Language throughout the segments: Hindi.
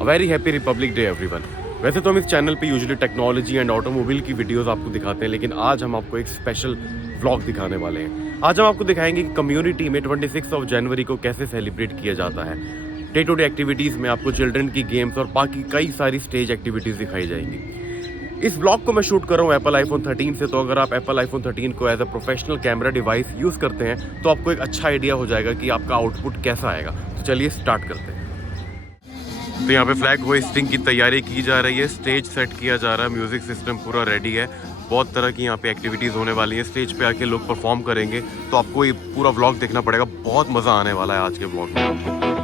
Very happy Republic day everyone. वैसे तो हम इस चैनल पे यूजुअली टेक्नोलॉजी एंड ऑटोमोबाइल की वीडियोस आपको दिखाते हैं, लेकिन आज हम आपको एक स्पेशल व्लॉग दिखाने वाले हैं। आज हम आपको दिखाएंगे कि कम्युनिटी में 26 जनवरी को कैसे सेलिब्रेट किया जाता है। डे टू डे एक्टिविटीज़ में आपको चिल्ड्रन की गेम्स और बाकी कई सारी स्टेज एक्टिविटीज़ दिखाई जाएंगी। इस व्लॉग को मैं शूट कर रहा हूँ एप्पल आईफोन 13 से, तो अगर आप एप्पल आईफोन 13 को as a professional camera device use करते हैं तो आपको एक अच्छा आइडिया हो जाएगा कि आपका आउटपुट कैसा आएगा। तो चलिए स्टार्ट करते हैं। तो यहाँ पे फ्लैग होइस्टिंग की तैयारी की जा रही है, स्टेज सेट किया जा रहा है, म्यूजिक सिस्टम पूरा रेडी है। बहुत तरह की यहाँ पे एक्टिविटीज़ होने वाली है। स्टेज पे आके लोग परफॉर्म करेंगे, तो आपको ये पूरा व्लॉग देखना पड़ेगा। बहुत मज़ा आने वाला है आज के व्लॉग में।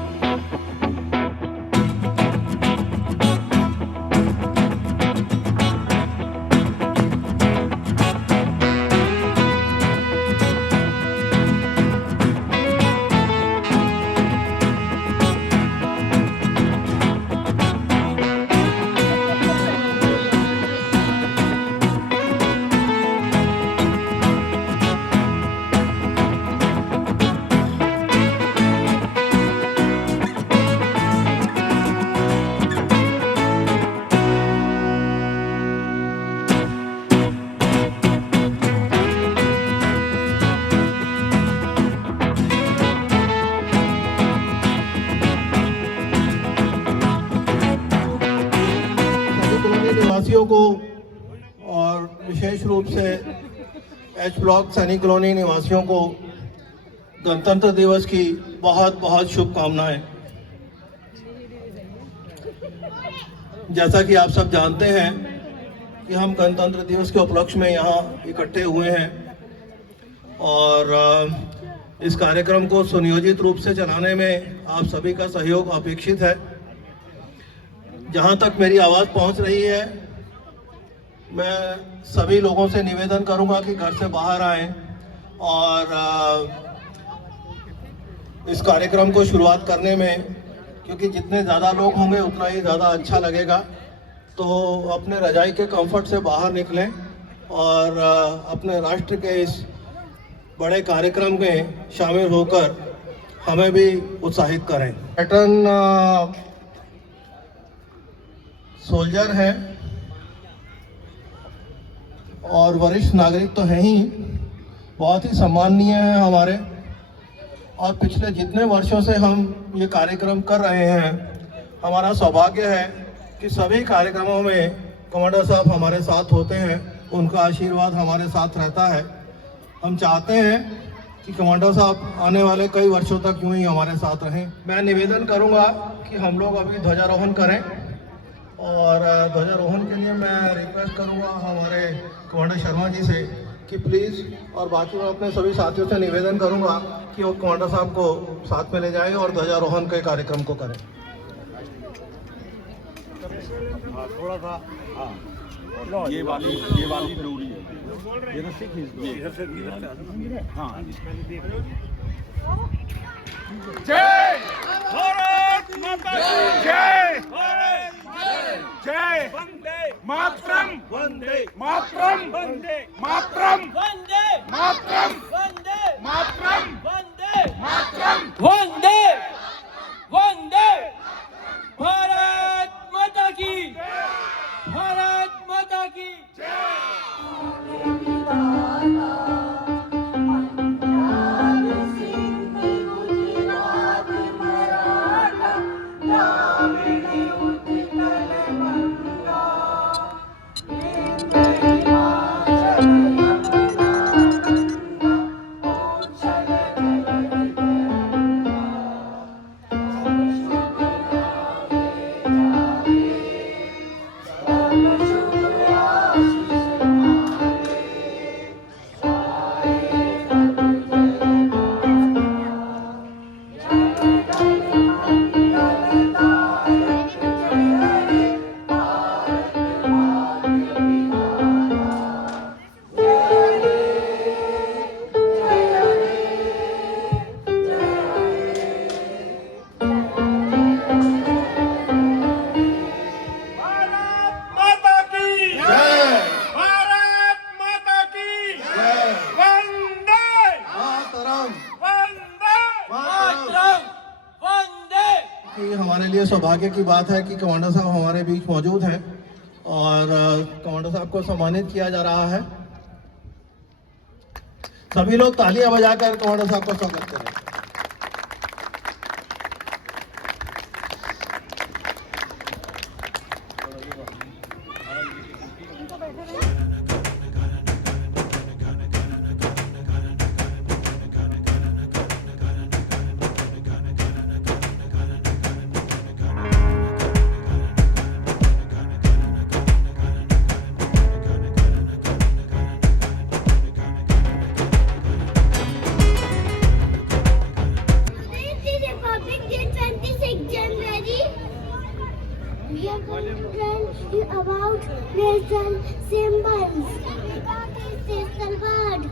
निवासियों को और विशेष रूप से एच ब्लॉक सैनिक कॉलोनी निवासियों को गणतंत्र दिवस की बहुत बहुत शुभकामनाएं। जैसा कि आप सब जानते हैं कि हम गणतंत्र दिवस के उपलक्ष्य में यहाँ इकट्ठे हुए हैं और इस कार्यक्रम को सुनियोजित रूप से चलाने में आप सभी का सहयोग अपेक्षित है। जहाँ तक मेरी आवाज़ पहुँच रही है, मैं सभी लोगों से निवेदन करूंगा कि घर से बाहर आएं और इस कार्यक्रम को शुरुआत करने में, क्योंकि जितने ज़्यादा लोग होंगे उतना ही ज़्यादा अच्छा लगेगा। तो अपने रजाई के कंफर्ट से बाहर निकलें और अपने राष्ट्र के इस बड़े कार्यक्रम में शामिल होकर हमें भी उत्साहित करें। पैटर्न सोल्जर हैं और वरिष्ठ नागरिक तो हैं ही, बहुत ही सम्माननीय हैं हमारे। और पिछले जितने वर्षों से हम ये कार्यक्रम कर रहे हैं, हमारा सौभाग्य है कि सभी कार्यक्रमों में कमांडर साहब हमारे साथ होते हैं, उनका आशीर्वाद हमारे साथ रहता है। हम चाहते हैं कि कमांडर साहब आने वाले कई वर्षों तक यूं ही हमारे साथ रहें। मैं निवेदन करूंगा कि हम लोग अभी ध्वजारोहण करें और ध्वजारोहण के लिए मैं रिक्वेस्ट करूंगा हमारे कमांडर शर्मा जी से कि प्लीज़, और बाकी मैं अपने सभी साथियों से निवेदन करूंगा कि वो कमांडर साहब को साथ में ले जाएं और ध्वजारोहण के कार्यक्रम को करें। थोड़ा सा ये वाली जरूरी है। जय भारत माता की जय, जय वंदे मातरम, वंदे मातरम, वंदे मातरम, वंदे मातरम, वंदे मातरम, वंदे मातरम, वंदे वंदे भारत माता की, भारत माता की सौभाग्य की बात है कि कमांडर साहब हमारे बीच मौजूद हैं और कमांडर साहब को सम्मानित किया जा रहा है। सभी लोग तालियां बजाकर कमांडर साहब का स्वागत करें। Republic Day 26 January. We are going to tell you about national symbols. This is the word.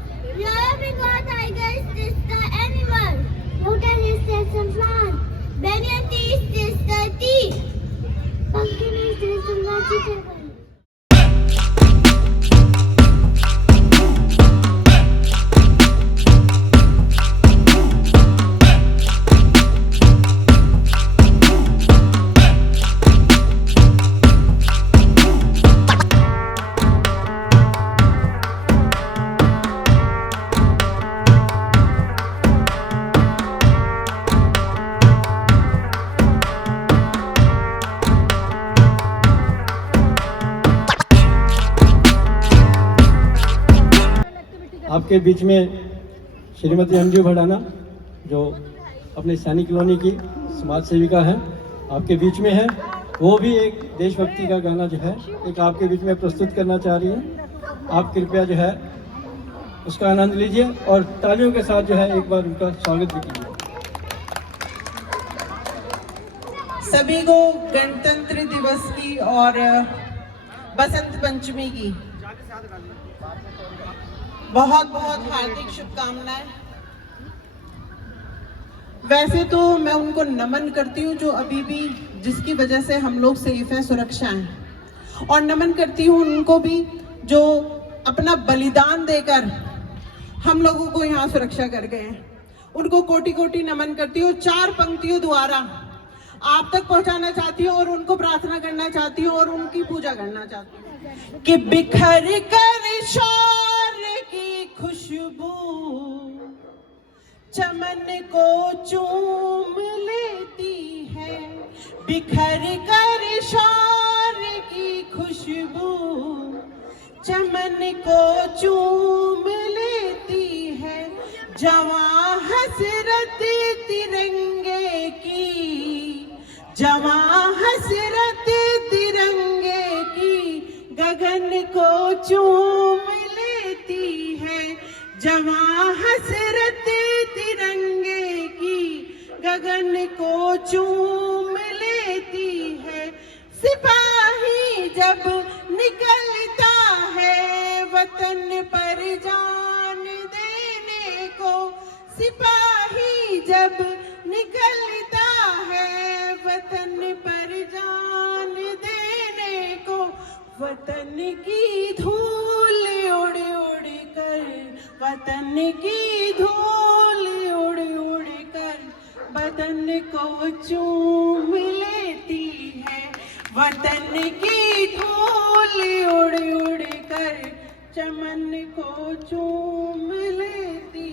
Rubber tiger is the animal. Mountain is the plant. Banyan tree is the tea. Pumpkin is the vegetable. आपके बीच में श्रीमती अंजू भड़ाना जो अपने सैनिक कॉलोनी की समाज सेविका है, आपके बीच में है। वो भी एक देशभक्ति का गाना जो है एक आपके बीच में प्रस्तुत करना चाह रही है। आप कृपया जो है उसका आनंद लीजिए और तालियों के साथ जो है एक बार उनका स्वागत भी कीजिए। सभी को गणतंत्र दिवस की और बसंत पंचमी की बहुत बहुत हार्दिक शुभकामनाएं। वैसे तो मैं उनको नमन करती हूँ जो अभी भी जिसकी वजह से हम लोग सेफ हैं, सुरक्षा हैं, और नमन करती हूँ उनको भी जो अपना बलिदान देकर हम लोगों को यहाँ सुरक्षा कर गए हैं। उनको कोटि कोटि नमन करती हूँ। 4 पंक्तियों द्वारा आप तक पहुँचाना चाहती हूँ और उनको प्रार्थना करना चाहती हूँ और उनकी पूजा करना चाहती हूँ कि बिखर कर शौर्य की खुशबू चमन को चूम लेती है। बिखर कर शौर्य की खुशबू चमन को चूम लेती है। जवां हसरत तिरंगे की, जवां हसरत तिरंगे की गगन को चूम लेती है। जवां हसरत तिरंगे की गगन को चूम लेती है। सिपाही जब निकलता है वतन पर जान देने को, सिपाही जब निकलता है वतन पर जान देने को, वतन की धूल उड़ उड़ कर, वतन की धूल उड़ उड़ कर बदन को चूम लेती है। वतन की धूल उड़ उड़ कर चमन को चूम लेती।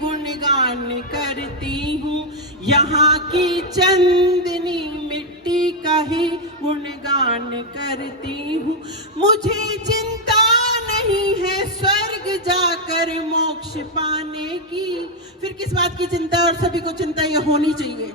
गुणगान करती हूँ यहाँ की चंदनी मिट्टी का ही गुणगान करती हूँ। मुझे चिंता नहीं है स्वर्ग जाकर मोक्ष पाने की। फिर किस बात की चिंता, और सभी को चिंता ये होनी चाहिए।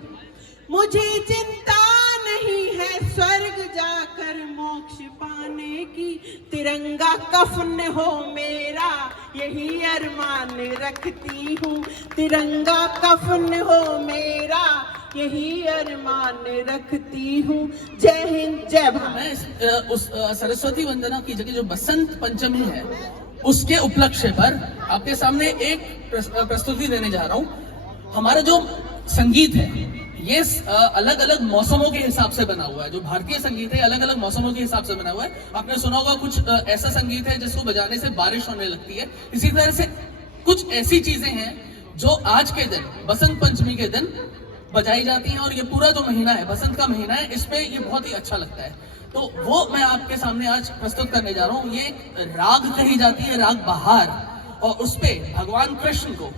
मुझे चिंता नहीं है स्वर्ग जाकर मोक्ष पाने की। तिरंगा कफन हो मेरा यही अरमान रखती हूँ। तिरंगा कफन हो मेरा यही अरमान रखती हूँ। जय हिंद, जय भारत। मैं उस सरस्वती वंदना की जगह जो बसंत पंचमी है उसके उपलक्ष्य पर आपके सामने एक प्रस्तुति देने जा रहा हूँ। हमारा जो संगीत है ये अलग अलग मौसमों के हिसाब से बना हुआ है। जो भारतीय संगीत है अलग अलग मौसमों के हिसाब से बना हुआ है। आपने सुना होगा कुछ ऐसा संगीत है जिसको बजाने से बारिश होने लगती है। इसी तरह से कुछ ऐसी चीजें हैं जो आज के दिन बसंत पंचमी के दिन बजाई जाती हैं, और ये पूरा जो महीना है, बसंत का महीना है, इसमें ये बहुत ही अच्छा लगता है। तो वो मैं आपके सामने आज प्रस्तुत करने जा रहा हूँ। ये एक राग कही जाती है, राग बहार, और उस पे भगवान कृष्ण को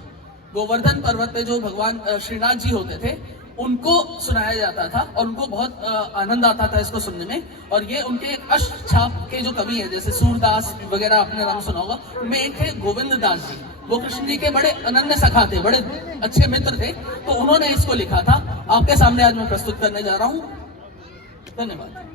गोवर्धन पर्वत पे जो भगवान श्रीनाथ जी होते थे उनको सुनाया जाता था, और उनको बहुत आनंद आता था इसको सुनने में। और ये उनके एक अष्ट छाप के जो कवि हैं, जैसे सूरदास वगैरह आपने नाम सुना होगा, उनमें एक थे गोविंद दास जी। वो कृष्ण जी के बड़े अनन्य सखा थे, बड़े अच्छे मित्र थे, तो उन्होंने इसको लिखा था। आपके सामने आज मैं प्रस्तुत करने जा रहा हूँ। धन्यवाद।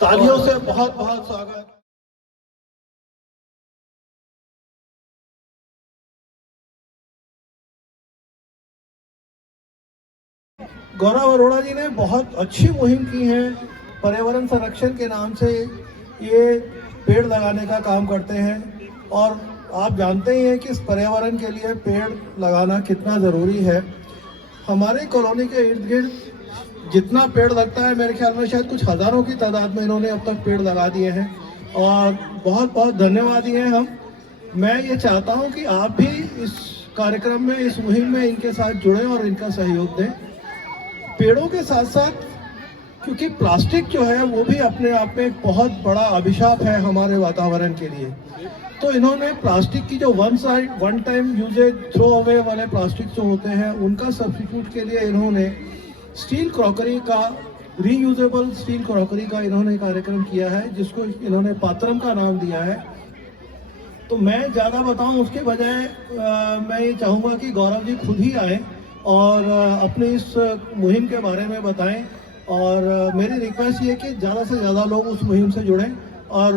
तालियों से बहुत बहुत स्वागत। गौरव अरोड़ा जी ने बहुत अच्छी मुहिम की है। पर्यावरण संरक्षण के नाम से ये पेड़ लगाने का काम करते हैं, और आप जानते ही हैं कि इस पर्यावरण के लिए पेड़ लगाना कितना ज़रूरी है। हमारे कॉलोनी के इर्द गिर्द जितना पेड़ लगता है, मेरे ख्याल में शायद कुछ हज़ारों की तादाद में इन्होंने अब तक पेड़ लगा दिए हैं, और बहुत बहुत धन्यवादी हैं हम। मैं ये चाहता हूँ कि आप भी इस कार्यक्रम में, इस मुहिम में इनके साथ जुड़ें और इनका सहयोग दें। पेड़ों के साथ साथ, क्योंकि प्लास्टिक जो है वो भी अपने आप में एक बहुत बड़ा अभिशाप है हमारे वातावरण के लिए, तो इन्होंने प्लास्टिक की जो one time usage throw away वाले प्लास्टिक जो होते हैं, उनका सब्स्टिट्यूट के लिए इन्होंने स्टील क्रॉकरी का रीयूजेबल स्टील क्रॉकरी का इन्होंने कार्यक्रम किया है, जिसको इन्होंने पात्रम का नाम दिया है। तो मैं ज़्यादा बताऊं उसके बजाय मैं ये चाहूँगा कि गौरव जी खुद ही आए और अपने इस मुहिम के बारे में बताएं। और मेरी रिक्वेस्ट ये है कि ज़्यादा से ज़्यादा लोग उस मुहिम से जुड़ें और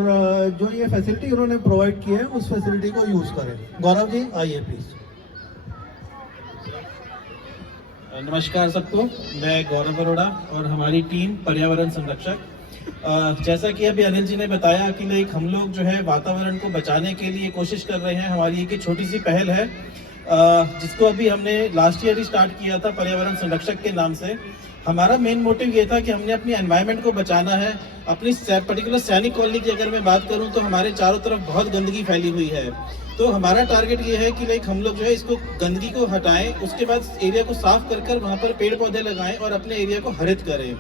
जो ये फैसिलिटी उन्होंने प्रोवाइड की है उस फैसिलिटी को यूज़ करें। गौरव जी आइए प्लीज़। नमस्कार सबको, मैं गौरव अरोड़ा और हमारी टीम पर्यावरण संरक्षक। जैसा कि अभी अनिल जी ने बताया कि लाइक हम लोग जो है वातावरण को बचाने के लिए कोशिश कर रहे हैं। हमारी एक छोटी सी पहल है जिसको अभी हमने लास्ट ईयर ही स्टार्ट किया था पर्यावरण संरक्षक के नाम से। हमारा मेन मोटिव ये था कि हमने अपनी एनवायरनमेंट को बचाना है। अपनी पर्टिकुलर सैनिक कॉलोनी की अगर मैं बात करूं तो हमारे चारों तरफ बहुत गंदगी फैली हुई है। तो हमारा टारगेट ये है कि लाइक हम लोग जो है इसको गंदगी को हटाएं, उसके बाद एरिया को साफ कर वहाँ पर पेड़ पौधे लगाएं और अपने एरिया को हरित करें।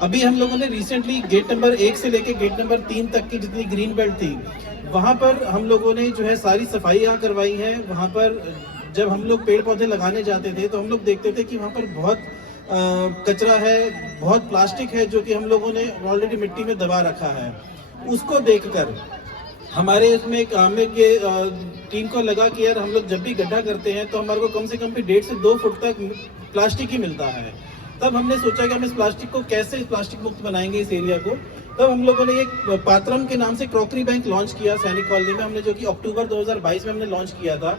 अभी हम लोगों ने रिसेंटली गेट नंबर 1 से लेके गेट नंबर 3 तक की जितनी ग्रीन बेल्ट थी वहाँ पर हम लोगों ने जो है सारी सफाइयाँ करवाई हैं। वहाँ पर जब हम लोग पेड़ पौधे लगाने जाते थे तो हम लोग देखते थे कि वहाँ पर बहुत कचरा है, बहुत प्लास्टिक है जो कि हम लोगों ने ऑलरेडी मिट्टी में दबा रखा है। उसको देखकर हमारे इसमें ये टीम को लगा कि यार हम लोग जब भी गड्ढा करते हैं तो हमारे को कम से कम 1.5 से 2 फुट तक प्लास्टिक ही मिलता है। तब हमने सोचा कि हम इस प्लास्टिक को कैसे प्लास्टिक मुक्त बनाएंगे इस एरिया को। तब हम लोगों ने एक पात्रम के नाम से क्रॉकरी बैंक लॉन्च किया सैनिक कॉलोनी में हमने, जो कि अक्टूबर 2022 में हमने लॉन्च किया था।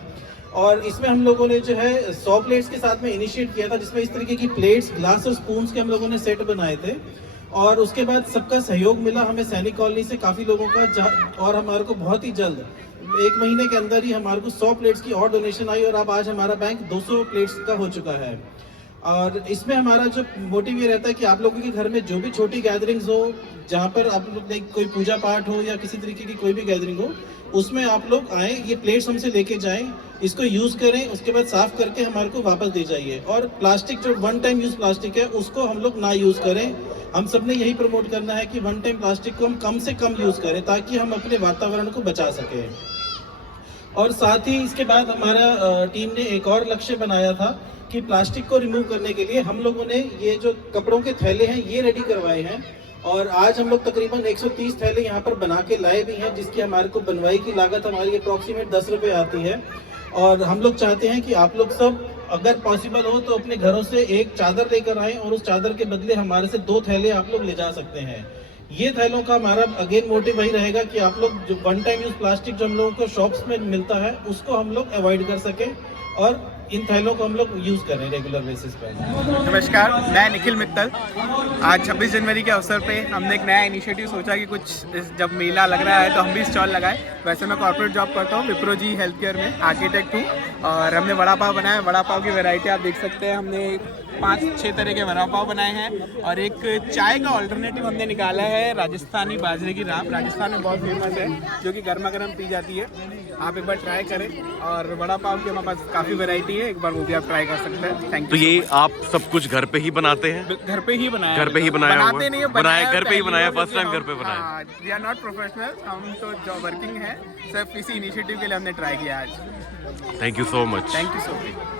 और इसमें हम लोगों ने जो है 100 प्लेट्स के साथ में इनिशिएट किया था, जिसमें इस तरीके की प्लेट्स, ग्लास और स्पून्स के हम लोगों ने सेट बनाए थे। और उसके बाद सबका सहयोग मिला हमें सैनिक कॉलोनी से काफ़ी लोगों का, और हमारे को बहुत ही जल्द 1 महीने के अंदर ही हमारे को 100 प्लेट्स की और डोनेशन आई और अब आज हमारा बैंक 200 प्लेट्स का हो चुका है। और इसमें हमारा जो मोटिव ये रहता है कि आप लोगों के घर में जो भी छोटी गैदरिंग्स हो, जहाँ पर आप लोग कोई पूजा पाठ हो या किसी तरीके की कोई भी गैदरिंग हो, उसमें आप लोग आएँ, ये प्लेट्स हमसे लेके जाएं, इसको यूज़ करें, उसके बाद साफ़ करके हमारे को वापस दे जाइए। और प्लास्टिक जो 1 टाइम यूज़ प्लास्टिक है उसको हम लोग ना यूज़ करें। हम सब ने यही प्रमोट करना है कि 1 टाइम प्लास्टिक को हम कम से कम यूज़ करें ताकि हम अपने वातावरण को बचा सकें। और साथ ही इसके बाद हमारा टीम ने एक और लक्ष्य बनाया था कि प्लास्टिक को रिमूव करने के लिए हम लोगों ने ये जो कपड़ों के थैले हैं ये रेडी करवाए हैं। और आज हम लोग तकरीबन 130 थैले यहाँ पर बना के लाए भी हैं, जिसकी हमारे को बनवाई की लागत हमारी अप्रॉक्सीमेट 10 रुपये आती है। और हम लोग चाहते हैं कि आप लोग सब अगर पॉसिबल हो तो अपने घरों से एक चादर लेकर आएं और उस चादर के बदले हमारे से 2 थैले आप लोग ले जा सकते हैं। ये थैलों का हमारा अगेन मोटिव वही रहेगा कि आप लोग जो 1 टाइम यूज़ प्लास्टिक जो हम लोगों को शॉप्स में मिलता है उसको हम लोग अवॉइड कर सकें और इन थैलों को हम लोग यूज़ करें रेगुलर बेसिस पर। नमस्कार, मैं निखिल मित्तल। आज 26 जनवरी के अवसर पे हमने एक नया इनिशिएटिव सोचा कि कुछ जब मेला लग रहा है तो हम भी स्टॉल लगाएं। वैसे मैं कॉर्पोरेट जॉब करता हूँ विप्रो जी हेल्थ केयर में, आर्किटेक्ट हूँ। और हमने वड़ा पाव बनाया। वड़ा पाव की वैरायटी आप देख सकते हैं, हमने 5-6 तरह के वड़ा पाव बनाए हैं। और एक चाय का ऑल्टरनेटिव हमने निकाला है, राजस्थानी बाजरे की राब, राजस्थान में बहुत फेमस है, जो कि गर्मा गर्म पी जाती है। आप एक बार ट्राई करें। और वड़ा पाव की हमारे पास काफ़ी वैरायटी है, एक बार वो भी आप ट्राई कर सकते हैं। Thank you. तो ये आप सब कुछ घर पे ही बनाते हैं? घर पे ही बनाया, घर पे ही बनाया हुआ? बनाते नहीं है, बनाया घर पे ही बनाया, फर्स्ट टाइम घर पे बनाया। वी आर नॉट प्रोफेशनल, हम तो जॉब वर्किंग है, सिर्फ इसी इनिशिएटिव के लिए हमने ट्राई किया आज। Thank you so much. Thank you so much.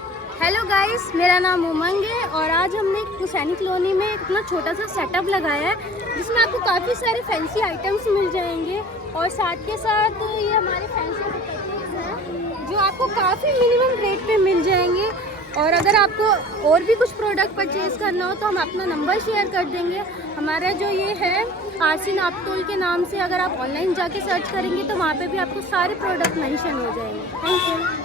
Hello guys, मेरा नाम उमंग है और आज हमने सैनिक कॉलोनी में एक अपना छोटा सा सेटअप लगाया है जिसमें आपको काफ़ी सारे फैंसी आइटम्स मिल जाएंगे। और साथ के साथ ये हमारे फैंसी पैकेट्स हैं जो आपको काफ़ी मिनिमम रेट पे मिल जाएंगे। और अगर आपको और भी कुछ प्रोडक्ट परचेज़ करना हो तो हम अपना नंबर शेयर कर देंगे। हमारा जो ये है आरसी नापतोल के नाम से, अगर आप ऑनलाइन जाके सर्च करेंगे तो वहाँ पे भी आपको सारे प्रोडक्ट मेंशन हो जाएंगे। Thank you.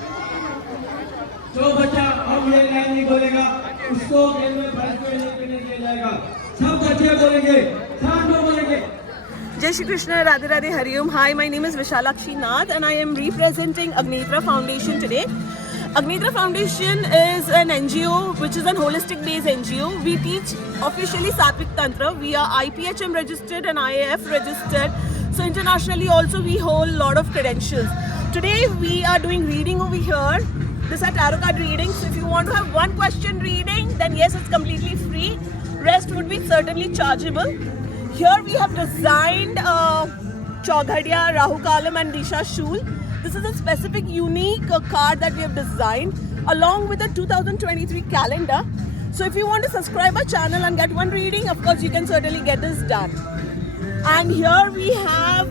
जो बच्चा अब ये लाइन नहीं बोलेगा उसको गेम में पार्टिसिपेट नहीं किया जाएगा। सब बच्चे बोलेंगे, सब लोग बोलेंगे। Jai Shri Krishna, Radhe Radhe, Hari Om. Hi, my name is Vishalakshi Nath and I am representing Agnitra Foundation today. Agnitra Foundation is an NGO which is an holistic based NGO. We teach officially Satvik Tantra. We are IPHM registered and IAF registered. So internationally also we hold a lot of credentials. Today we are doing reading over here. These are tarot card readings. So if you want to have one question reading, then yes, it's completely free. Rest would be certainly chargeable. Here we have designed Chaughadia, Rahu Kalam and Disha Shul. This is a specific unique card that we have designed along with the 2023 calendar. So if you want to subscribe our channel and get one reading, of course you can certainly get this done. And here we have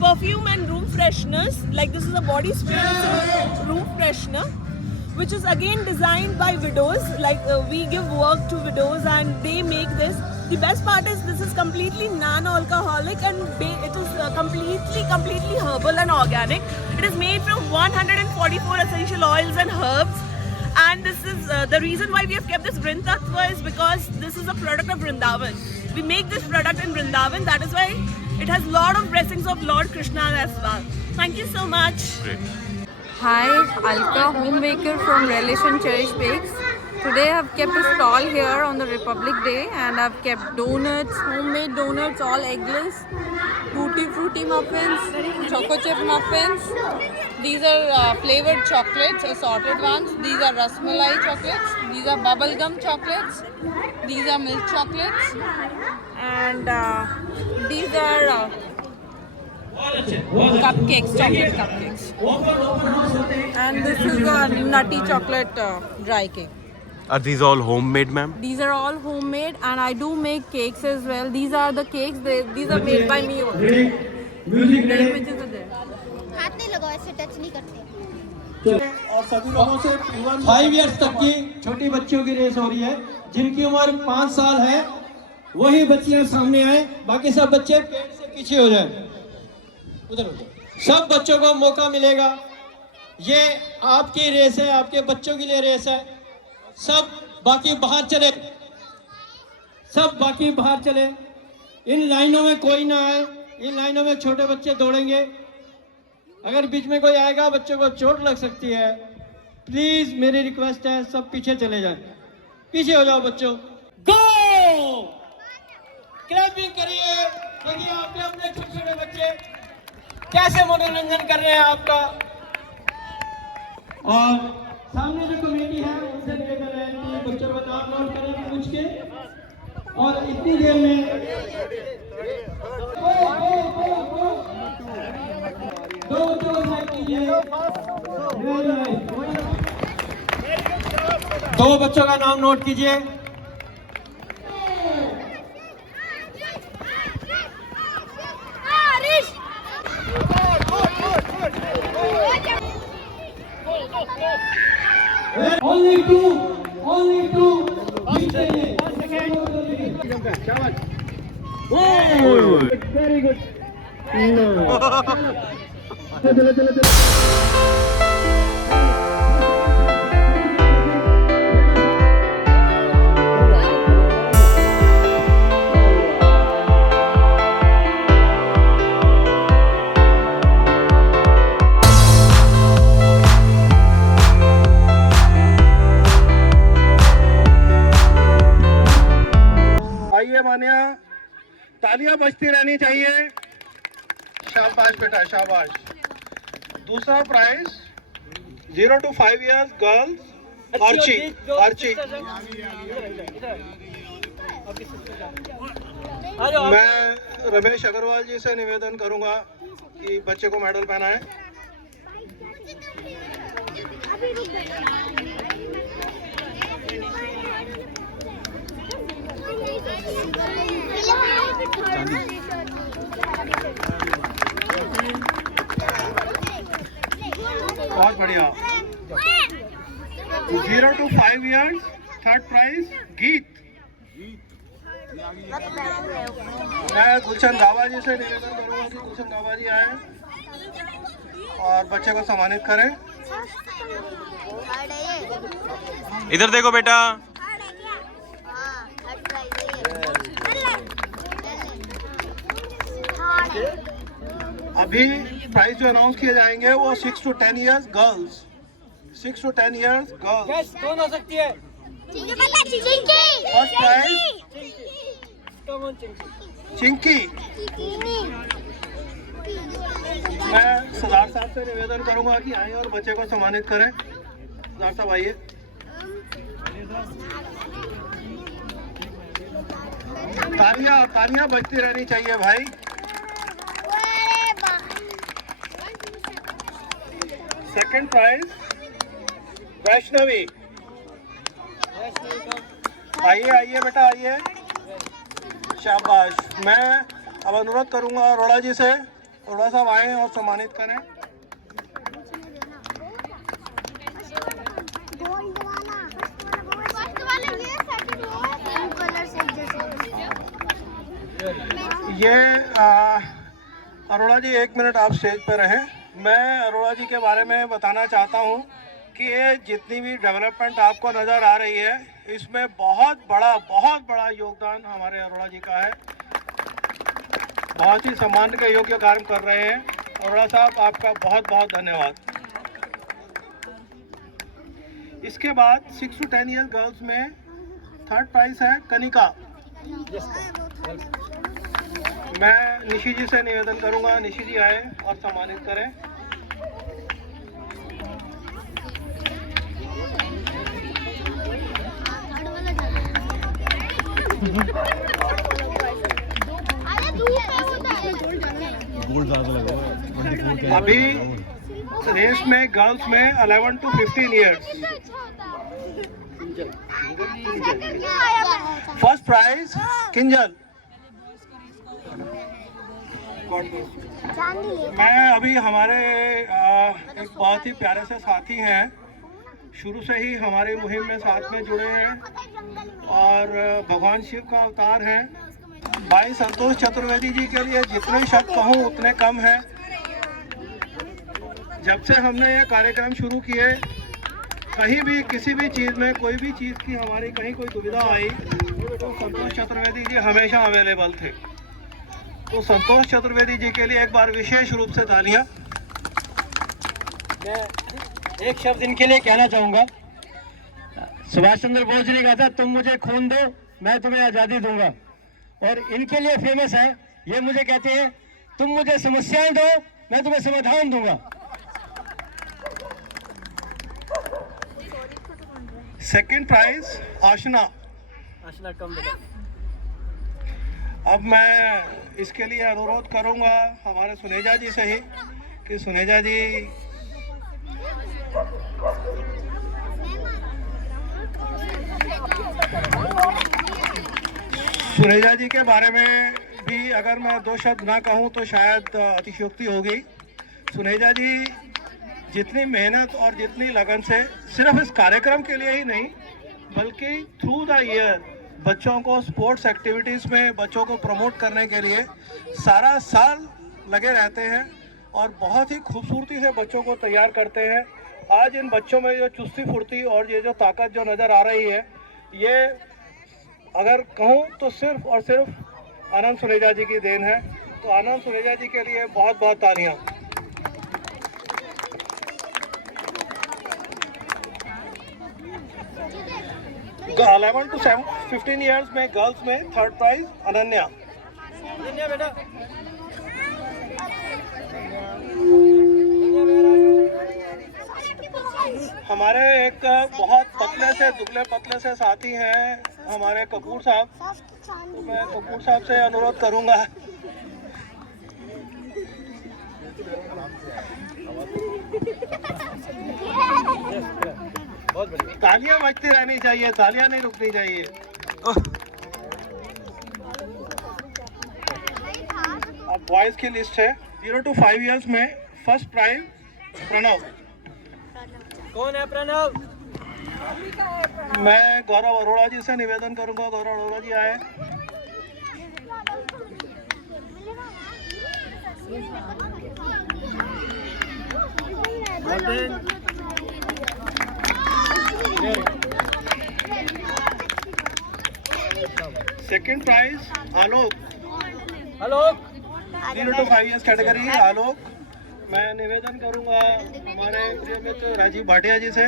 perfume and room fresheners. Like this is a body spray, it's a room freshener, which is again designed by widows. Like we give work to widows and they make this. The best part is this is completely non-alcoholic and it is completely herbal and organic. It is made from 144 essential oils and herbs. And this is the reason why we have kept this Vrindattva is because this is a product of Vrindavan. We make this product in Vrindavan. That is why it has lot of blessings of Lord Krishna as well. Thank you so much. Great. Hi, Alka, homemaker from Relish and Cherish Bakes. Today I have kept a stall here on the Republic Day and I've kept donuts, homemade donuts, all eggless, tutti frutti muffins, choco chip muffins. These are flavored chocolates, assorted ones. These are rasmalai chocolates. These are bubblegum chocolates. These are milk chocolates. And these are cupcakes, chocolate cupcakes. And this is a nutty chocolate dry cake. Are these all homemade, ma'am? These are all homemade and I do make cakes as well. These are the cakes, these are made by me only. Images are there. हाथ नहीं लगाओ, ऐसे टच नहीं करते। और सभी लोगों से 5 years तक की छोटी बच्चियों की रेस हो रही है। जिनकी उम्र 5 साल है वही बच्चियां सामने आए, बाकी सब बच्चे पेड़ से पीछे हो जाए। उधर सब बच्चों को मौका मिलेगा। ये आपकी रेस है, आपके बच्चों के लिए रेस है। सब बाकी बाहर चले, सब बाकी बाहर चले। इन लाइनों में कोई ना आए, इन लाइनों में छोटे बच्चे दौड़ेंगे। अगर बीच में कोई आएगा बच्चों को चोट लग सकती है। प्लीज मेरी रिक्वेस्ट है, सब पीछे चले जाएं। पीछे हो जाओ बच्चों। गो! क्लैपिंग करिए। देखिए आपके अपने छोटे छोटे बच्चे कैसे मनोरंजन कर रहे हैं आपका। और सामने जो कमेटी है उनसे निवेदन है कि बच्चों का नाम नोट करें पूछ के, और इतनी देर में दो बच्चों का नाम नोट कीजिए। Only two. Very good. आइए मान्या, तालियां बजती रहनी चाहिए। शाबाश बेटा, शाबाश। दूसरा prize 0 to 5 years girls Archi. मैं रमेश अग्रवाल जी से निवेदन करूंगा कि बच्चे को मेडल पहनाएं। बहुत बढ़िया। 0 to 5 years, थर्ड प्राइज गीत। मैं गुलशन गावा जी से निवेदन करूंगा कि गुलशन गावा जी आए और बच्चे को सम्मानित करें। इधर देखो बेटा। अभी प्राइज जो अनाउंस किए जाएंगे वो 6 to 10 years girls. 6 to 10 years girls. कौन हो सकती है? First prize Chinki. मैं सरदार साहब से निवेदन करूंगा कि आए और बच्चे को सम्मानित करें। सरदार साहब आइए। तालियां बजती रहनी चाहिए भाई। Second prize Vaishnavi. आइए आइए बेटा आइए, शाबाश। मैं अब अनुरोध करूंगा अरोड़ा जी से, अरोड़ा साहब आए और सम्मानित करें। ये अरोड़ा जी 1 मिनट आप स्टेज पर रहें। मैं अरोड़ा जी के बारे में बताना चाहता हूँ कि ये जितनी भी डेवलपमेंट आपको नज़र आ रही है, इसमें बहुत बड़ा योगदान हमारे अरोड़ा जी का है। बहुत ही सम्मान के योग्य कार्य कर रहे हैं। अरोड़ा साहब, आपका बहुत बहुत धन्यवाद। इसके बाद 6 to 10 ईयर गर्ल्स में 3rd प्राइज है कनिका। मैं निशी जी से निवेदन करूंगा, निशी जी आए और सम्मानित करें। अभी रेस में गर्ल्स में 11 to 15 years. First prize Kinjal. मैं अभी हमारे एक बहुत ही प्यारे से साथी हैं, शुरू से ही हमारी मुहिम में साथ में जुड़े हैं और भगवान शिव का अवतार हैं। भाई संतोष चतुर्वेदी जी के लिए जितने शब्द कहूँ उतने कम हैं। जब से हमने ये कार्यक्रम शुरू किए, कहीं भी किसी भी चीज़ में कोई भी चीज़ की हमारी कहीं कोई दुविधा आई तो संतोष चतुर्वेदी जी हमेशा अवेलेबल थे। तो संतोष चतुर्वेदी जी के लिए एक बार विशेष रूप से तालियां। मैं एक शब्द इनके लिए कहना चाहूँगा। सुभाष चंद्र बोस जी ने कहा था, तुम मुझे खून दो मैं तुम्हें आज़ादी दूंगा। और इनके लिए फेमस है, ये मुझे कहते हैं, तुम मुझे समस्याएं दो मैं तुम्हें समाधान दूंगा। सेकंड प्राइज आशना। कम। अब मैं इसके लिए अनुरोध करूंगा हमारे सुनेजा जी से ही कि सुनेजा जी के बारे में भी अगर मैं 2 शब्द ना कहूं तो शायद अतिशयोक्ति होगी। सुनेजा जी जितनी मेहनत और जितनी लगन से सिर्फ इस कार्यक्रम के लिए ही नहीं बल्कि थ्रू द ईयर बच्चों को स्पोर्ट्स एक्टिविटीज़ में बच्चों को प्रमोट करने के लिए सारा साल लगे रहते हैं और बहुत ही खूबसूरती से बच्चों को तैयार करते हैं। आज इन बच्चों में जो चुस्ती फुर्ती और ये जो ताकत जो नज़र आ रही है, ये अगर कहूँ तो सिर्फ और सिर्फ आनंद सुनेजा जी की देन है। तो आनंद सुनेजा जी के लिए बहुत बहुत तालियां। तो 11 to 15 ईयर्स में गर्ल्स में 3rd प्राइज अनन्या। बेटा हमारे एक बहुत पतले से दुबले पतले से साथी हैं हमारे कपूर साहब। तो मैं कपूर साहब से अनुरोध करूंगा तालियां बजती रहनी चाहिए, तालियां नहीं रुकनी चाहिए। अब बॉयज की लिस्ट है। 0 to 5 ईयर्स में 1st प्राइज प्रणव। कौन है प्रणव? मैं गौरव अरोड़ा जी से निवेदन करूंगा, गौरव अरोड़ा जी आए। Second prize Alok. 0 to 5 years category Alok. मैं निवेदन करूंगा हमारे प्रिय मित्र राजीव भाटिया जी से।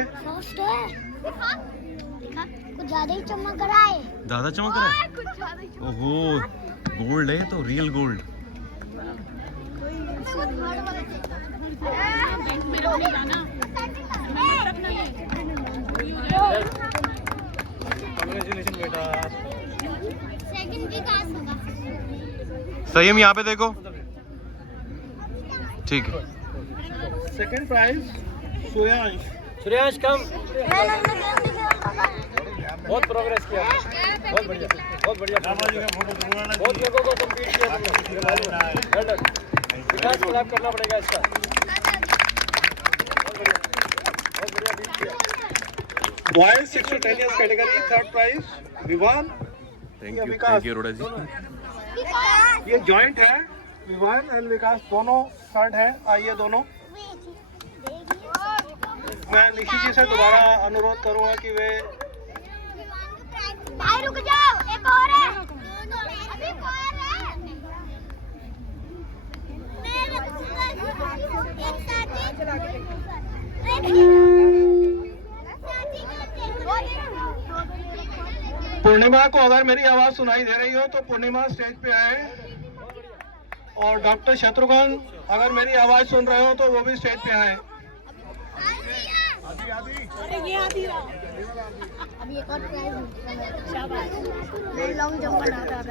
कुछ ज्यादा ही चमक रहा है। ज़्यादा चमक रहा है? ओहो, गोल्ड है तो रियल गोल्ड। संयम यहाँ पे देखो, ठीक है। Second prize Suryansh. Suryansh come. बहुत प्रोग्रेस किया, बहुत बढ़िया, बहुत बढ़िया, बहुत लोगों को कम्पीट किया तुमने। विकास क्लब करना पड़ेगा इसका। बहुत बढ़िया बीट किया। Boys 6 to 10 years category, third prize Vivaan. Thank you Arora ji. ये जॉइंट है, विवान एंड विकास दोनों थर्ड है। आइए दोनों। मैं निशी जी से दोबारा अनुरोध करूंगा कि वे भाई रुक जाओ, एक और है, अभी एक और है। पूर्णिमा को अगर मेरी आवाज सुनाई दे रही हो तो पूर्णिमा स्टेज पे आए, और डॉक्टर शत्रुघ्न अगर मेरी आवाज सुन रहे हो तो वो भी स्टेज पे आए। अभी एक और प्राइज लॉन्ग जंप बना रहा है।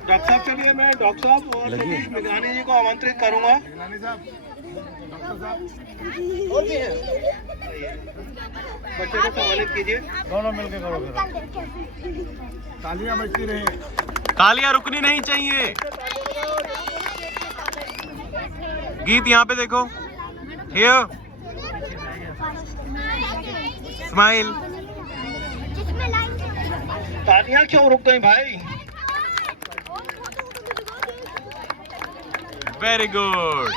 डॉक्टर साहब चलिए, मैं डॉक्टर साहब और सतीश मिगानी जी को आमंत्रित करूंगा। और भी है, बच्चे को सम्मानित कीजिए। दोनों मिलकर करो, तालियां बजती रहे, तालियां रुकनी नहीं चाहिए। गीत यहाँ पे देखो, हियर स्माइल। तालियां क्यों रुक गई भाई? Very good.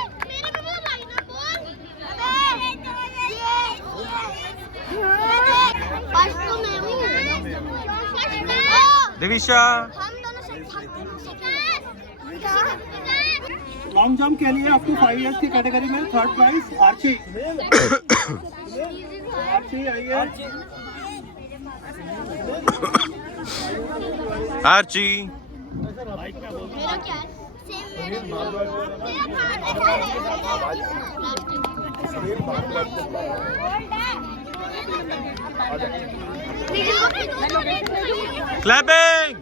Divisha long jump के लिए अप टू 5 years की कैटेगरी में थर्ड प्राइज आर्ची। आर्ची आइए। आर्ची मेरा क्या है? Clapping.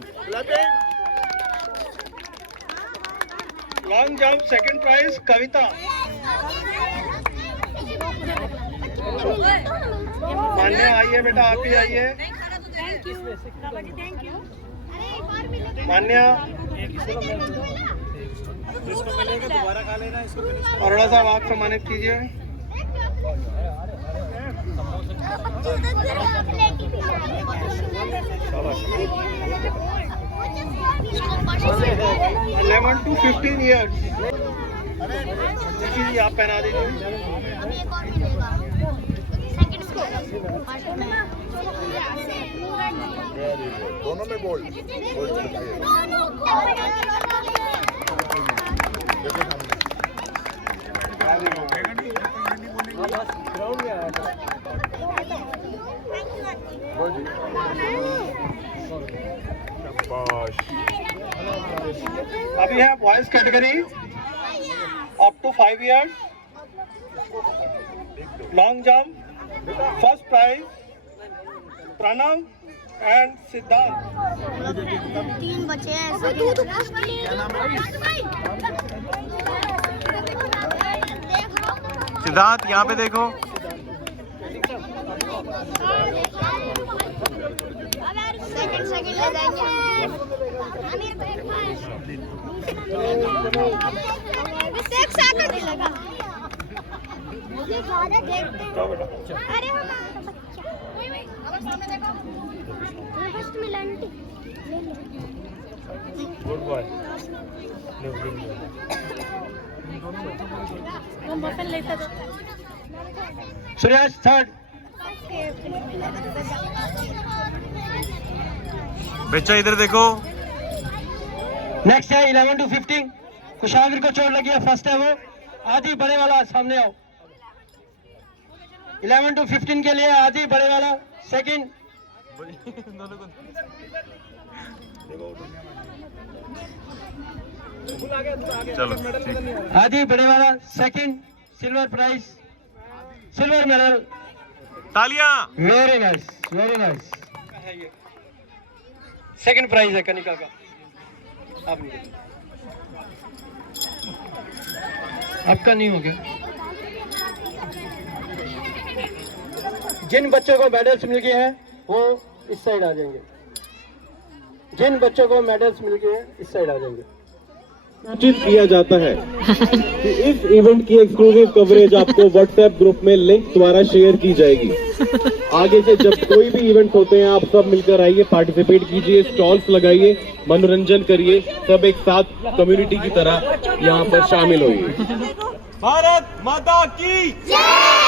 Long jump second prize Kavita. Manya आइए बेटा, आप ही आइए। मान्य अरोड़ा साहब आप सम्मानित कीजिए। Eleven to 15 years। जी आप पहना दीजिए। दोनों में गोल्ड। अभी है boys category up to 5 years, long jump first prize Pranav and Siddharth. 3 बचे हैं। सिद्धार्थ यहाँ पे देखो। सेकंड ले जाएंगे। एक सेकंड लगा। मुझे ज़्यादा देखते हैं। अरे फर्स्ट में लंटी। Good boy. वो मफन लेता था। सुरेश थर्ड। बच्चा इधर देखो। नेक्स्ट है 11 to 15। कुशागिर को चोट लगी है, फर्स्ट है वो। आदि बड़े वाला सामने आओ। 11 to 15 के लिए आदि बड़े वाला सेकंड। चलो आदि बड़े वाला second, silver prize, silver medal. तालियां। Very nice, very nice. Second prize है कनिका का। आपका नहीं हो गया। जिन बच्चों को मेडल्स मिल गए हैं वो इस साइड आ जाएंगे। जिन बच्चों को मेडल्स मिल गए हैं इस साइड आ जाएंगे। सूचित किया जाता है कि इस इवेंट की एक्सक्लूसिव कवरेज आपको व्हाट्सएप ग्रुप में लिंक द्वारा शेयर की जाएगी। आगे से जब कोई भी इवेंट होते हैं आप सब मिलकर आइए, पार्टिसिपेट कीजिए, स्टॉल्स लगाइए, मनोरंजन करिए, सब एक साथ कम्युनिटी की तरह यहाँ पर शामिल होइए। भारत माता की जय।